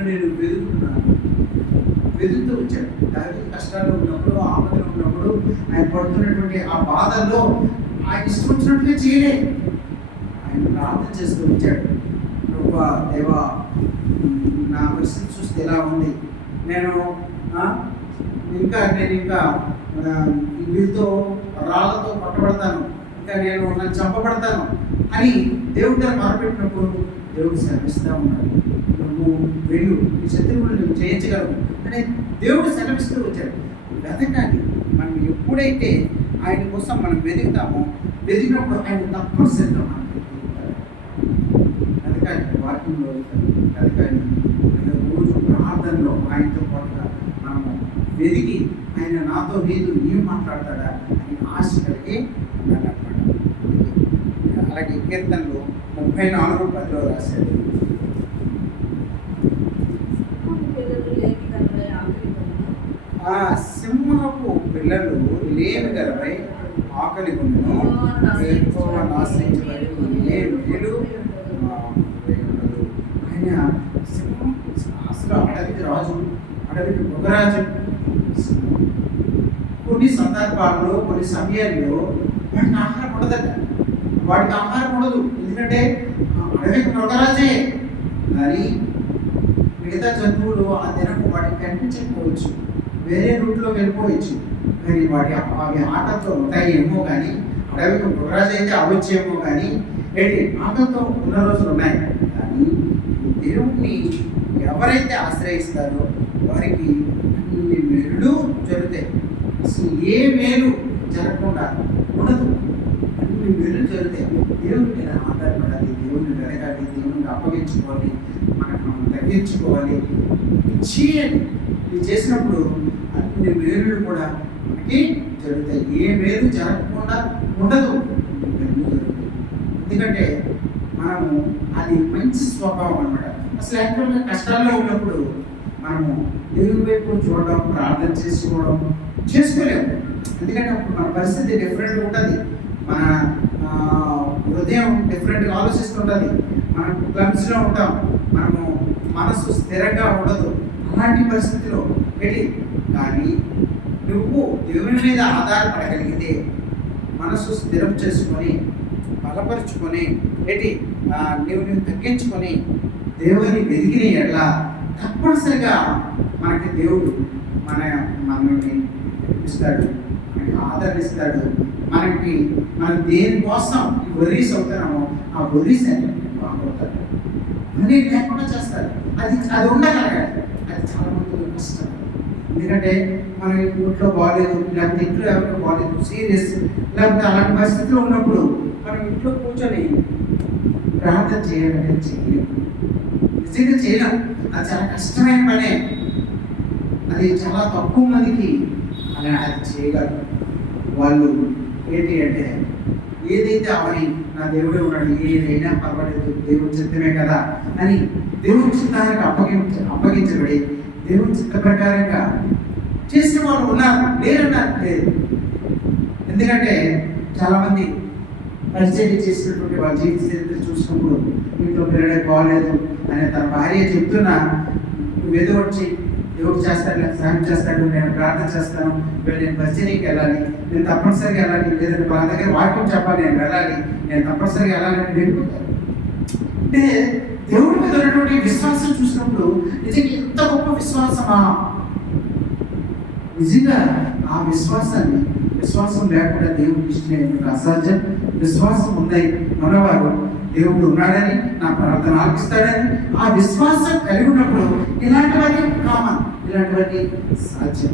వెతుకుతూ వచ్చాడు. దావీదు కష్టాల్లో ఉన్నప్పుడు, ఆపదలో ఉన్నప్పుడు, ఆయన పడుతున్నటువంటి ఆ బాధల్లో ఆయన ఇష్టం వచ్చినట్టుగా చేయలే. ఆయన ప్రార్థన చేస్తూ వచ్చాడు, ప్రభువా దేవా నా పరిస్థితి చూస్తే ఎలా ఉంది, నేను ఇంకా వీళ్ళతో రాళ్ళతో పట్టబడతాను, ఇంకా నన్ను చంపబడతాను అని దేవుడి దగ్గర మొరపెట్టినప్పుడు దేవుడు సెలవిస్తూ ఉన్నాడు, నువ్వు వెళ్ళు, నీ శత్రువులు నువ్వు జయించగలవు అని దేవుడు సెలవిస్తూ వచ్చాడు. వెతకాలి. మనం ఎప్పుడైతే ఆయన కోసం మనం వెతుకుతామో, వెతికినప్పుడు ఆయన తప్పనిసరిగా మనకు వెతకాలి. వాక్యంలో వెతకాలి. రోజు ప్రార్థనలో ఆయనతో పాటుగా మనము వెతికి ఆయన నాతో నీవు మాట్లాడతాడా అని ఆశ కలిగి ఉండాలన్నమాట. అలాగే కీర్తనలు 34:10 రాశాడు. ఆ సింహపు పిల్లలు లేమి గలవై ఆకలి గుండెను ఎక్కువగా నాశించబడి ఏ మేలు ఉండదు. ఆయన సింహం అసలు అడవికి రాజు, అడవికి మృగరాజు. కొన్ని సందర్భాల్లో కొన్ని సమయాల్లో వాడికి ఆహారం ఉండదట, వాడికి ఆహారం ఉండదు. ఎందుకంటే అడవికి మృగరాజే, కానీ మిగతా జంతువులు ఆ దినం వాటికి కనిపించకపోవచ్చు, వేరే రూట్లో వెళ్ళిపోవచ్చు. కానీ అవి ఆటలతో ఉంటాయేమో కానీ, అడవికి మృగరాజు అయితే అవ్వచ్చేమో కానీ ఏంటి ఆటలతో ఉన్న రోజులు ఉన్నాయి. కానీ దేవుణ్ణి ఎవరైతే ఆశ్రయిస్తారో వారికి అన్ని మేలు జరుగుతాయి. అసలు ఏ మేలు జరగకుండా ఉండదు, అన్ని మేలు జరుగుతాయి. దేవుని మీద ఆధారపడాలి, దేవుని వెలగాలి, దేవునికి అప్పగించుకోవాలి, మనం తగ్గించుకోవాలి. చేయాలి. ఇది చేసినప్పుడు అన్ని మేలు కూడా మనకి జరుగుతాయి. ఏ మేలు జరగకుండా ఉండదు, మేలు జరుగుతాయి. ఎందుకంటే మనము అది మంచి స్వభావం అన్నమాట. అసలు యాక్చువల్గా కష్టాల్లో ఉన్నప్పుడు మనము దేవుని వైపు చూడడం, ప్రార్థన చేసుకోలేము. ఎందుకంటే అప్పుడు మన పరిస్థితి డిఫరెంట్గా ఉంటుంది, మన హృదయం డిఫరెంట్గా ఆలోచిస్తుంటుంది, మనం క్లబ్స్లో ఉంటాం, మనము మనసు స్థిరంగా ఉండదు. అలాంటి పరిస్థితిలో ఏంటి కానీ నువ్వు దేవుని మీద ఆధారపడగలిగితే, మనసు స్థిరం చేసుకొని బలపరుచుకొని ఏంటి నువ్వు తగ్గించుకొని దేవుని వెతికిన ఎట్లా తప్పనిసరిగా మనకి దేవుడు మనల్ని ఇస్తాడు, మనకి ఆదరిస్తాడు. మనం దేనికోసం వరీస్ అవుతున్నామో ఆ వరీస్ అని బాగుంటాడు అని లేకుండా చేస్తారు. అది ఉండగలగాలి. అది చాలా మంది కష్టం. ఎందుకంటే మన ఇంట్లో బాగాలేదు, లేకపోతే ఇంట్లో ఎవరికో బాగాలేదు, సీరియస్, లేకపోతే అలాంటి పరిస్థితిలో ఉన్నప్పుడు మనం ఇంట్లో కూర్చొని ప్రార్థన చేయాలంటే చేయలేము, నిజంగా చేయలేం. అది చాలా కష్టమైన పనే. అది చాలా తక్కువ మందికి అలా అది చేయగలరు. వాళ్ళు ఏంటి అంటే ఏదైతే అవని నా దేవుడే ఉన్నాడు, ఏదైనా పర్వాలేదు, దేవుడి చిత్తమే కదా అని దేవుడి చిత్తానికి అప్పగించబడి దేవుడి చిత్త ప్రకారంగా చేసిన వాళ్ళు ఉన్నారు, లేరన్నారు లేదు. ఎందుకంటే చాలామంది పరిచయం చేసినటువంటి వాళ్ళ జీవిత చరిత్ర చూసినప్పుడు ఇంట్లో పిల్లడే బాగలేదు అని తన భార్య చెప్తున్నా, నువ్వేదో వచ్చి దేవుడు చేస్తాడు, సహాయం చేస్తాడు, నేను ప్రార్థన చేస్తాను, నేను పరిచర్యకి వెళ్ళాలి, నేను తప్పనిసరిగా వెళ్ళాలి, లేదంటే వాళ్ళ దగ్గర వాక్యం చెప్పాలి, నేను వెళ్ళాలి, నేను తప్పనిసరిగా వెళ్ళాలని వెళ్ళిపోతాను. అంటే దేవుడి మీద ఉన్నటువంటి విశ్వాసం చూసినప్పుడు నిజంగా ఎంత గొప్ప విశ్వాసమా! నిజంగా ఆ విశ్వాసం లేకుండా దేవుడికి ఇష్టం అసాధ్యం. విశ్వాసం ఉన్నాయి మనవారు, దేవుడు ఉన్నాడని, నా ప్రార్థన ఆలకిస్తాడని ఆ విశ్వాసం కలిగి ఉన్నప్పుడు ఇలాంటివన్నీ కామన్, ఇలాంటివన్నీ సాధ్యం.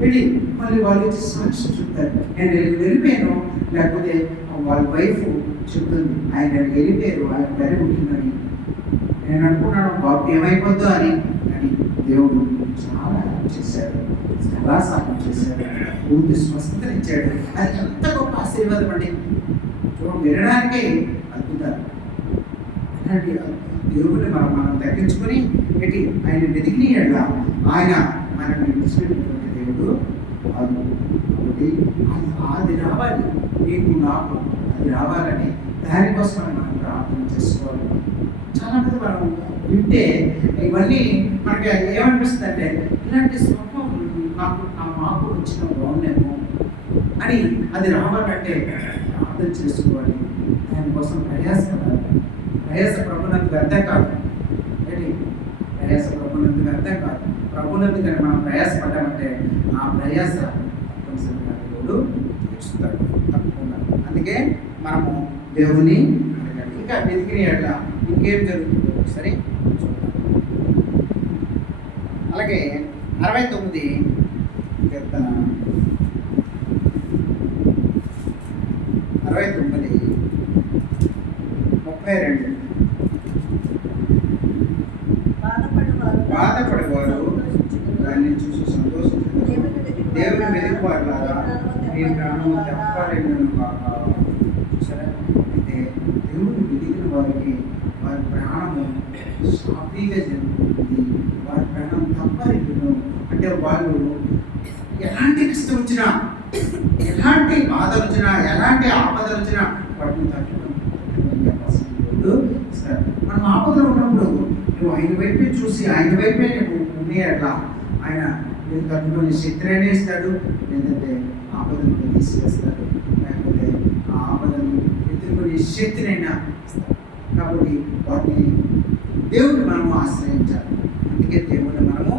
వెళ్ళి మళ్ళీ వాళ్ళు వచ్చి సాక్ష్యం చెప్తారు, నేను వెళ్ళిపోయాను, లేకపోతే వాళ్ళ వైఫ్ చెప్తుంది ఆయన వెళ్ళిపోయారు, ఆయన బరి ఉంటుందని. నేను అనుకున్నాను బాబు ఏమైపోద్దో అని, కానీ దేవుడు చాలా చేశాడు, చాలా సహాయం చేశాడు, పూర్తి స్వస్థతనిచ్చాడు. అది ఎంత గొప్ప ఆశీర్వాదం అండి. వినడానికే అద్భుతాలు. అలాంటి దేవుడిని మనం తగ్గించుకొని పెట్టి ఆయన వెతికిన ఎడల ఆయన మనల్ని విడిచిపెట్టినటువంటి దేవుడు కాదు. కాబట్టి అది రావాలి, నీకు నాకు అది రావాలని దానికోసం మనం ప్రార్థన చేసుకోవాలి. చాలా మంది మనం వింటే ఇవన్నీ మనకి ఏమనిపిస్తుంది అంటే ఇలాంటి స్వప్నం మాకు వచ్చిన బాగుండేమో అని అది రావాలంటే ప్రార్థన చేసుకోవాలి, దానికోసం ప్రయాసపడాలి. ప్రయాస ప్రభునందుకు అర్థం కాదు, ప్రయాస ప్రభునందుకు అర్థం కాదు. ప్రభునందుకు మనం ప్రయాసపడ్డామంటే ఆ ప్రయాస తప్పనిసరిగా దేవుడు ఇస్తాడు తప్పకుండా. అందుకే మనము దేవుని అడగాలి. ఇంకా వెతికిన ఎడల ఇంకేం జరుగుతుందో ఒకసారి చూద్దాం. అలాగే 69 కీర్తన 69:32 బాధపడేవారు దాన్ని చూసి సంతోషించారు. దేవుని వెతుకువారులారా మీ ప్రాణము తప్పాలని కాక. చూసారా? అయితే దేవుని వెతికిన వారికి వారి ప్రాణము సాఫీగా జరుగుతుంది. వారి ప్రాణం తప్పలేదు. అంటే వాళ్ళు ఎలాంటి కష్టం వచ్చినా, ఎలాంటి బాధలు వచ్చినా, ఎలాంటి ఆపదలు వచ్చినా వాటిని తట్టుకోవడం సార్. మనం ఆపదలు ఉన్నప్పుడు నువ్వు ఆయన వైపే చూసి ఆయన వైపే నువ్వు ఉండే అట్లా ఆయన నేను తట్టుకొని శక్తినే ఇస్తాడు, లేదంటే ఆపదను తీసివేస్తాడు, లేకపోతే ఆ ఆపదను ఎదుర్కొనే శక్తినైనా ఇస్తాడు. కాబట్టి వాటిని దేవుడిని మనము ఆశ్రయించాలి. అందుకే దేవుడిని మనము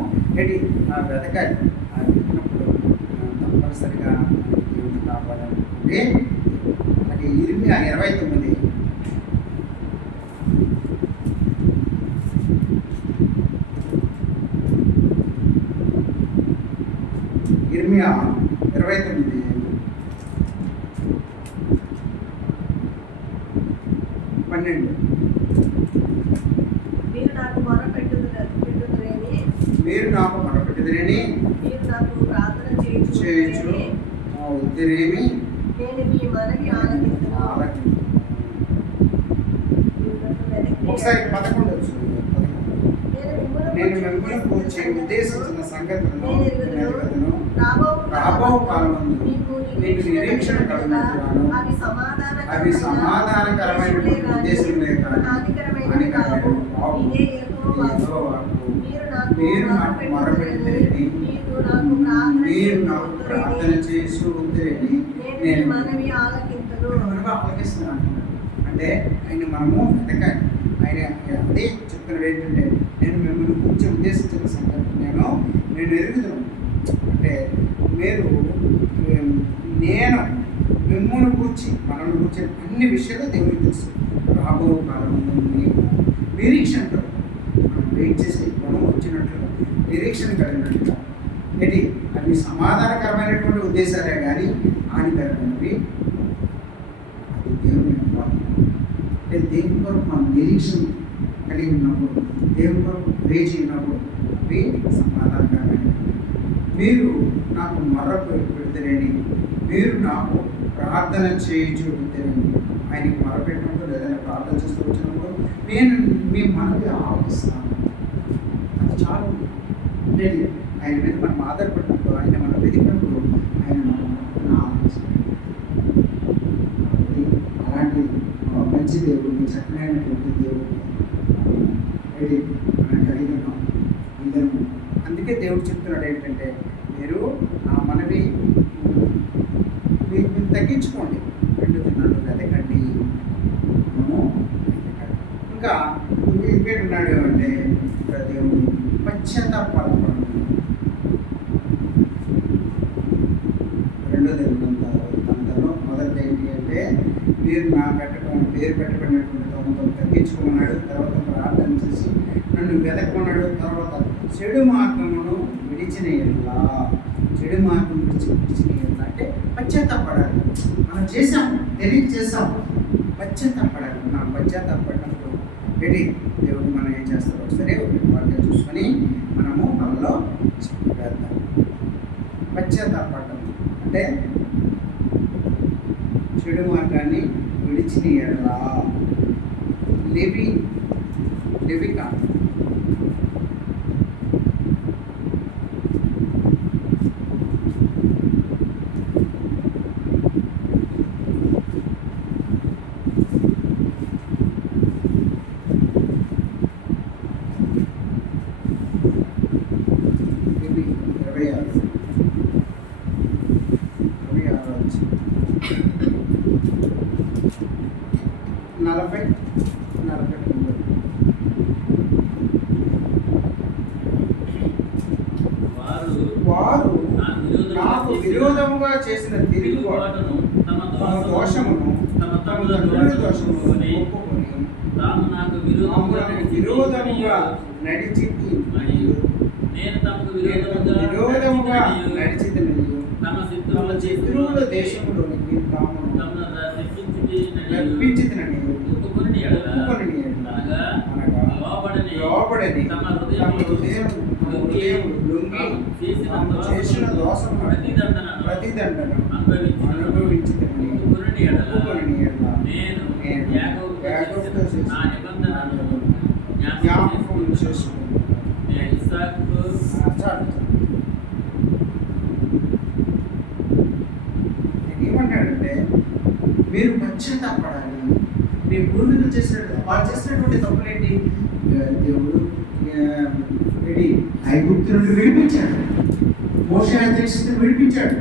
బ్రతకాలి. ఆ వెతికినప్పుడు తప్పనిసరిగా దేవుడిని కాపాడాలనుకుంటే. అలాగే ఇర్మియా 29 ఇర్మియా 29:12 మీరు నాకు మొరపెట్టుదురేని మీరు నాకు మొరపెట్టుదురేని మీరు నాకు ప్రార్థన చేయొచ్చు ఉద్దరేమి నేను మీ మనవి ఆలకించును. ఒకసారి 11 వచ్చింది. నేను మిమ్మల్ని కూర్చే ఉద్దేశించిన సంగతులను నెరవేరును. రాబో కాలమందు మీకు నిరీక్షణ కలుగునట్లుగాను అవి సమాధానకరమైన ఉద్దేశములే కానీ హానికరమైనవి కావు. మీరు నాకు మొరపెట్టుదురేని మీరు నాకు ప్రార్థన చేసి ఉంటేని నేను మనవి ఆలకిస్తున్నాను. అంటే ఆయన మనము వెతకాలి. ఆయన అదే చెప్తున్నాడు ఏంటంటే నేను మిమ్మల్ని కూర్చే ఉద్దేశించిన సంగతి నేను ఎరుగుతున్నాను. అంటే నేను మిమ్మల్ని కూర్చి మనల్ని కూర్చే అన్ని విషయాలు దేవునికి తెలుసు. రాబో కాలంలో మీకు నిరీక్షణ కలుగు. మనం వెయిట్ చేసే గుణం వచ్చినట్లుగా నిరీక్షణ కలిగినట్లుగా ఏంటి అవి సమాధానకరమైనటువంటి ఉద్దేశాలే కానీ హానికరమైనవి. అది దేవుని అంటే దేవుని కొరకు మనం నిరీక్షణ కలిగి ఉన్నప్పుడు, దేవుని కొరకు వేచి ఉన్నప్పుడు అవి సమాధానకరమైనవి. మీరు నాకు మొర్ర పెడితేనేని మీరు నాకు ప్రార్థన చేయించుకుంటేనేని ఆయనకి మొరపెట్టినప్పుడు లేదంటే ప్రార్థన చేస్తూ వచ్చినప్పుడు నేను మీ మనవి ఆలోచిస్తాను. అది చాలు. లేదు ఆయన మీద మనం ఆధారపడినప్పుడు, ఆయన మనం వెతికినప్పుడు ఆయన మనం ఆలోచిస్తాం. అలాంటి మంచి దేవుడిని, చక్కనైనటువంటి దేవుడిని మనం కలిగి ఉన్నాం అందరం. అందుకే దేవుడు చెప్తున్నాడు ఏంటంటే మీరు ఆ మనవి మీకు తగ్గించుకోండి, నన్ను వెతకండి. ఇంకా ఇంకేంటున్నాడు అంటే దేవుడు పశ్చాత్తాపడడం. 2వ దినవృత్తాంతంలో మొదటి ఏంటి అంటే మీరు నా పేరు పెట్టబడినటువంటి దొంగతో తగ్గించుకున్నాడు. తర్వాత ప్రార్థన చేసి నన్ను వెతకమన్నాడు. తర్వాత చెడు మార్గమును విడిచిన అంటే పశ్చాత్తాపడాలి. మనం చేసాము, తెలియచేసాము, పశ్చాత్తాపడాలి. మనం పశ్చాత్తాపడినప్పుడు ఏంటి దేవుడు మనం ఏం చేస్తారో ఒకసారి వాటిని చూసుకొని మనము మనలో వేద్దాం. పశ్చాత్తాపడడం అంటే చెడు మార్గాన్ని విడిచిన ఎడలా లెవిక విరోధముగా చేసిన తిరుగుబాటును తమ తమ దోషమును తమ తమ తమ్ముల తండ్రుల దోషమును దోషమును ఒప్పుకొని తాము నాకు విరోధముగా నడిచింది మరియు నేను తమకు విరోధముగా నడిచింది తమ తమ శత్రువుల దేశంలోనికి తాము రప్పించినని ఒప్పుకొని అనగా లోబడని తమ హృదయం లొంగి తాము చేసిన దోషము ప్రతిదండను అనుభవించినని ఒప్పుకొని నేను యాకోబుతో చేసిన నా నిబంధనను జ్ఞాపకం చేసుకున్నాను. నేను ఇస్సాకుకు చాలు. ఏమంటాడంటే మీరు పశ్చాత్తాపడాలి. మీ పూర్వీకులు చేసినట్టు వాళ్ళు చేసినటువంటి తప్పులేంటి? దేవుడు ఐగుప్తు నుండి విడిపించాడు, మోషే అధ్యక్షతను విడిపించాడు,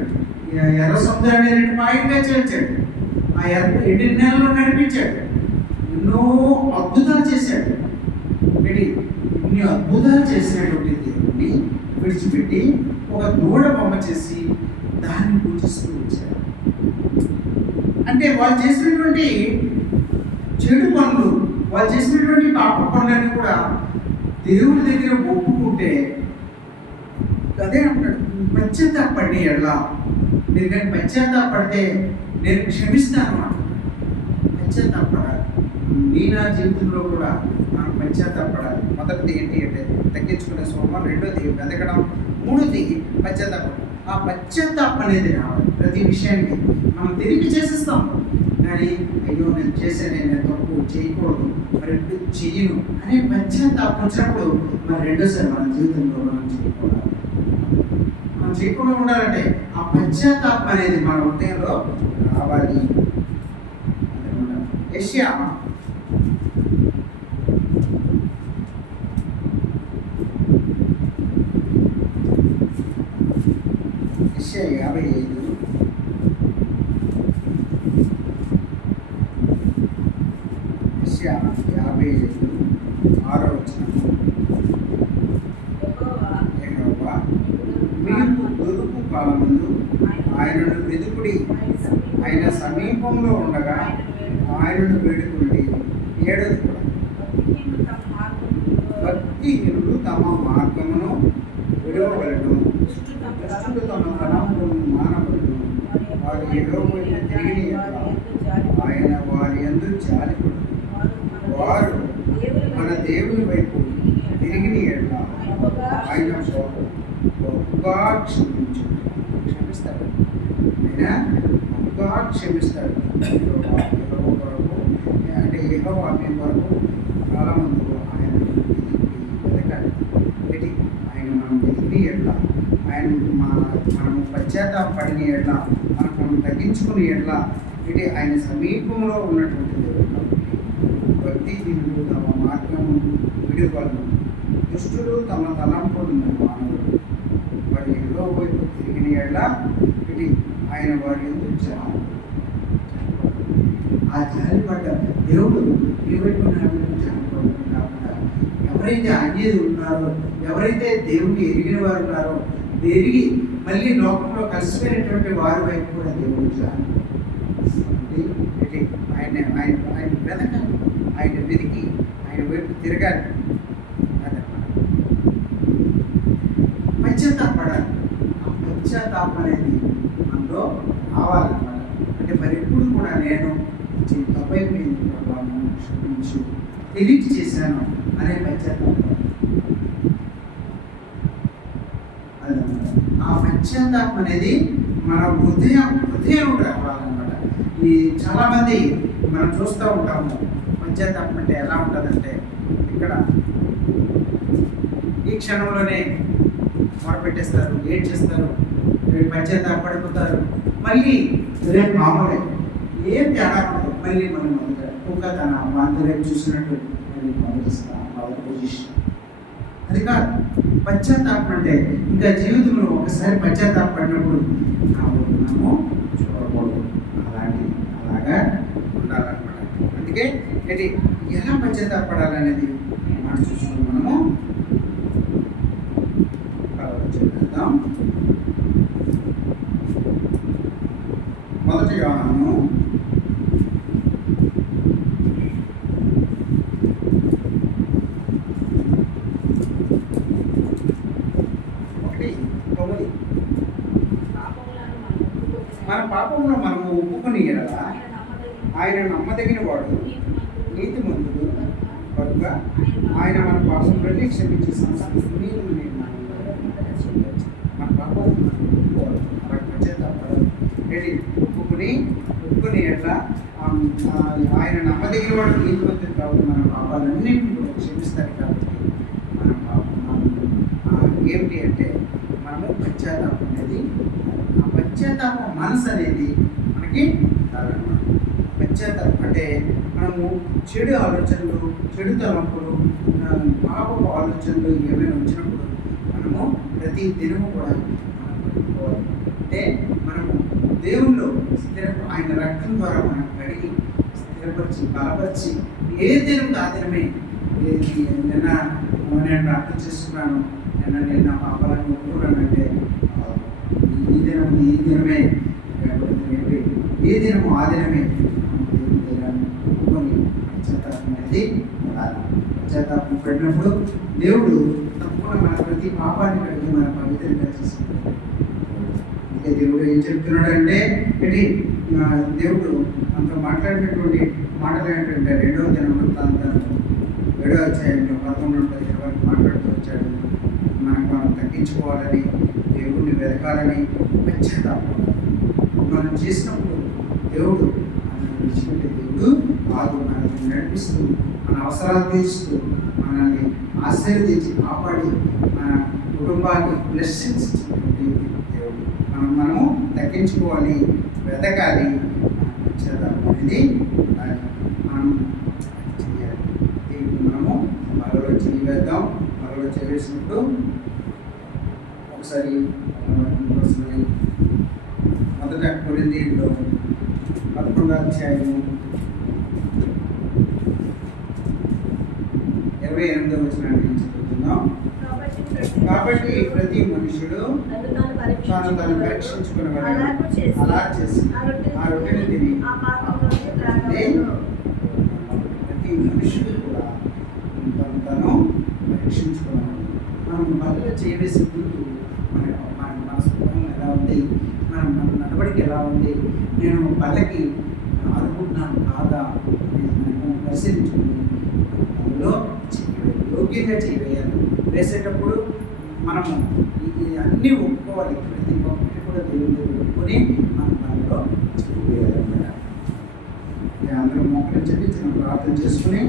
ఎర్ర సముద్రాన్ని 2 పాయింట్గా చేర్చాడు, ఆ ఎండి నెలలో నడిపించాడు, ఎన్నో అద్భుతాలు చేశాడు. ఇన్ని అద్భుతాలు చేసినటువంటి దేవుడిని విడిచిపెట్టి ఒక దూడ బొమ్మ చేసి దాన్ని పూజిస్తూ వచ్చాడు. అంటే వాళ్ళు చేసినటువంటి చెడు పనులు, వాళ్ళు చేసినటువంటి పాప పనులన్నీ కూడా దేవుడి దగ్గర ఒప్పుకుంటే అదే అంటాడు, పశ్చాత్తాపడి ఎలా మీరు కానీ పశ్చాత్తాపడితే నేను క్షమిస్తాను అంటాడు. పశ్చాత్తాపడాలి. నా జీవితంలో కూడా మనం పశ్చాత్తాపడాలి. మొదటిది ఏంటి అంటే తగ్గించుకునే స్వభావం, రెండోది వెతకడం, మూడోది పశ్చాత్తాపడం. ఆ పశ్చాత్తాపం అనేది రావాలి. ప్రతి విషయానికి మనం తిరిగి చేసేస్తాం, కానీ అయ్యో నేను చేశాను, నేను తప్పు చేయకూడదు, మరి ఎప్పుడు చెయ్యను అనే పశ్చాత్తాపం వచ్చినప్పుడు మరి రెండోసారి మన జీవితంలో మనం చేయకూడదు. మనం చేయకుండా ఉండాలంటే ఆ పశ్చాత్తాపం అనేది మన హృదయంలో రావాలి. యెషయా 55 6వ వచనం. యెహోవా మీకు దొరుకు కాలమందు ఆయనను వెతుకుడి, ఆయన సమీపంలో ఉండగా ఆయనను వేడుకుడి. 7వ కూడా భక్తిహీనులు తమ మార్గమును విడవవలెను, దుష్టులు తమ తలంపులను మానవలను, వారు యెహోవాను తిరిగి ఆయన వారి యందు జాలిపడు. వారు మన దేవుని వైపు తిరిగి ఆయన గొప్పగా క్షమిస్తాడు. ఆయన గొప్పగా క్షమిస్తాడు. అంటే యెహోవా మీ వరకు కాలమందు ఆయన వెతకాలి. ఆయన మనం వెతికి ఎట్లా, ఆయన మనం పశ్చాత్తాపడిన ఎట్లా, మనం తగ్గించుకుని ఎట్లా, ఆయన సమీపంలో ఉన్నటువంటి దేవుడు. భక్తిహీనులు తమ మార్గము విడువలను, దుష్టులు తమ తలంపులను మానవుడు, వారి ఎల్లో వైపు తిరిగిన ఎట్లా ఆయన వారి ఎందుకు ఆ జాలిపడ్డ దేవుడు ఏ వైపు జాలిపడడం కాకుండా ఎవరైతే అన్యేది ఉన్నారో, ఎవరైతే దేవుడిని ఎరిగిన వారు ఉన్నారో, ఎరిగి మళ్ళీ లోకంలో కలిసిపోయినటువంటి వారి వైపు కూడా దేవుడు జాలి. ఆయన వెతకాలి, ఆయన వెతికి ఆయన వైపు తిరగాలి. అదనమాట పశ్చాత్తాపడాలి. ఆ పశ్చాత్తాపం అనేది మనలో రావాలన్నమాట. అంటే మరి ఎప్పుడు కూడా నేను తప్పైపోయింది ప్రభావం క్షమించు, తెలియక చేశాను అనే పశ్చాత్తాపం. అదనమాట ఆ పశ్చాత్తాపం అనేది మన హృదయం రావాలన్నమాట. ఈ చాలామంది మనం చూస్తూ ఉంటాము, పశ్చాత్తాపం అంటే ఎలా ఉంటుందంటే ఇక్కడ ఈ క్షణంలోనే మొరపెట్టేస్తారు, ఏడ్ చేస్తారు, పశ్చాత్తాపడిపోతారు, మళ్ళీ రేపు మామూలే, ఏం తేడా ఉండదు, మళ్ళీ మనం మొదట కుక్క తన మాంతరేపు చూసినట్టు మళ్ళీ మొదటి పొజిషన్. అది కాదు పశ్చాత్తాపం అంటే. ఇంకా జీవితంలో ఒకసారి పశ్చాత్తాపడినప్పుడు మనము చూడకూడదు, అలాగా ఉండాలన్నమాట. అందుకే ఎలా పశ్చాత్తాపడాలనేది మనం చూసుకుని మనము చేద్దాం. యోహాను 1:9 మన పాపంలో మనము ఒప్పుకొని ఎడలా ఆయన నమ్మదగిన వాడు నీతిమంతుడు కనుక ఆయన మన పాపములన్నీ క్షమించే సంస్థని మన పాపాలను మనం ఒప్పుకోవాలి. అలా పశ్చాత్తాపడాలి. ఏంటి ఒప్పుకొని ఎట్లా ఆయన నమ్మదగిన వాడు నీతిమంతుడు కాబట్టి మన పాపాలన్నింటినీ కూడా క్షమిస్తారు. కాబట్టి మన పాపం ఏమిటి అంటే మనము పశ్చాత్తాపం అనేది, ఆ పశ్చాత్తాప మనసు అనేది మనకి కావాలన్నమాట. పశ్చాత్తాపం అంటే మనము చెడు ఆలోచనలు, చెడు తలంపులు, పాపపు ఆలోచనలు ఏమైనా వచ్చినప్పుడు మనము ప్రతి దినము కూడా మనం పట్టుకోవాలి. అంటే మనము దేవుళ్ళు ఆయన రక్తం ద్వారా మనం కడిగి స్థిరపరిచి బలపరిచి ఏ దినం ఆ దినమే నిన్న నేను ప్రార్థన చేస్తున్నాను, నేను నా పాపాలను ఒప్పుకున్నానంటే ఈ దినమే ఏ దినము ఆ దినమే దేవుని దినాన్ని ఒప్పుకొని పశ్చాత్తాపం అనేది ఉండాలి. పశ్చాత్తాపం పడినప్పుడు దేవుడు తప్పకుండా మన ప్రతి పాపాన్ని కడిగి మన పవిత్రంగా చేసుకుంటాడు. అందుకే దేవుడు ఏం చెప్తున్నాడు అంటే దేవుడు మనతో మాట్లాడినటువంటి మాటలు ఏంటంటే 2వ దినవృత్తాంతాలు 7వ అధ్యాయంలో 11-20 వరకు మాట్లాడుతూ వచ్చాడు. మనం తగ్గించుకోవాలని, దేవుడిని వెతకాలని, పశ్చాత్తాపం మనం చేసినప్పుడు దేవుడు మనల్ని విడిచిపెట్టే దేవుడు కాదు. మనల్ని నడిపిస్తూ, మన అవసరాలు తీరుస్తూ, మనల్ని ఆశీర్వదించి కాపాడి మన కుటుంబాన్ని బ్లెస్సింగ్స్ ఇచ్చినటువంటి దేవుడు. మనము తగ్గించుకోవాలి, వెతకాలి. పశ్చాత్తాపం అనేది మనం చేయాలి. దీనికి మనము మరలో చేయవేద్దాం. మరలో చేసినప్పుడు ఒకసారి మొదట కొరింథీయుల్లో 11వ అధ్యాయము 28వ వచనాన్ని చదువుతున్నాం. కాబట్టి ప్రతి మనుషుడు తాను పరీక్షించుకునేవాడు అలా చేసి ఆ రొట్టెని తిని ప్రతి మనుషుడు కూడా తను పరీక్షించుకున్నాడు. మనం బలలో చేయవేసే ముందు మన స్వభావం ఎలా ఉంది, మన నడవడికి ఎలా ఉంది, నేను బలకి అనుకుంటున్నాను కాదా అనేది మనము పరిశీలించుకుని అందులో యోగ్యంగా చేయవేయాలి. వేసేటప్పుడు మనము అన్నీ ఒప్పుకోవాలి. ప్రతి ఒక్కటి కూడా దేవుని ఒప్పుకొని మనం దానిలో చేయవేయాలన్నమాట. అందరూ మోకరించండి, చిన్న ప్రార్థన చేసుకుని